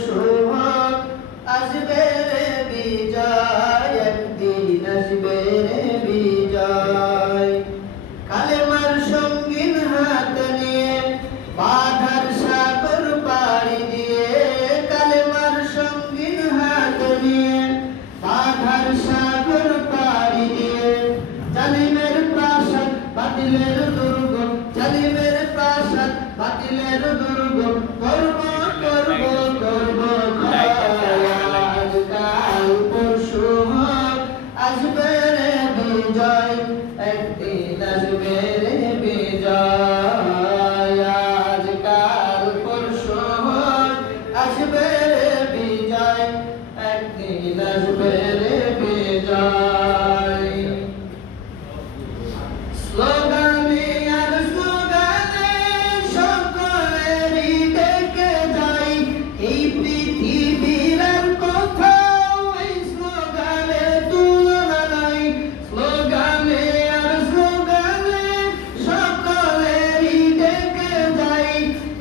পরশু হোক, আসবে রে বিজয়, একদিন আসবে রে বিজয়। কালেমার সঙ্গীন হাত নিয়ে বাধার সাগর পাড়ি দিয়ে, কালেমার সঙ্গীন হাত নিয়ে বাধার সাগর পাড়ি দিয়ে, জালিমের প্রাসাদ বাতিলের দুর্গ, জালিমের প্রাসাদ বাতিলের দুর্গ করব করব করব আজকাল পরশু হোক, আসবে রে বিজয়, একদিন আসবে রে বিজয়। আজকাল পরশু হোক, আসবে রে বিজয়, একদিন আসবে রে বিজয়। স্লোগানে আর স্লোগানে সকলেরই ডেকে যাই, এই পৃথিবীর আর কোথাও এই স্লোগানের তুলনা নাই। স্লোগানে আর স্লোগানে সকলেরই ডেকে যাই,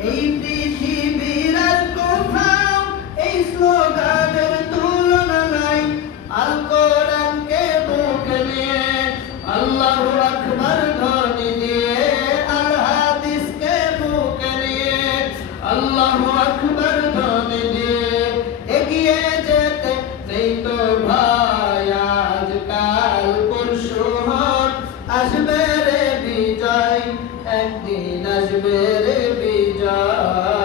এই পৃথিবীর আর কোথাও এই স্লোগানের তুলনা নাই। আল কোরআনকে বুকে নিয়ে, আল্লাহু আকবার ধ্বনি দিয়ে, আল হাদিসকে বুকে নিয়ে, আল্লাহু আকবার ধ্বনি দিয়ে এগিয়ে যেতে নেই তো ভাই। আজকাল পরশু হোক, আসবে রে বিজয়, একদিন আসবে রে বিজয়।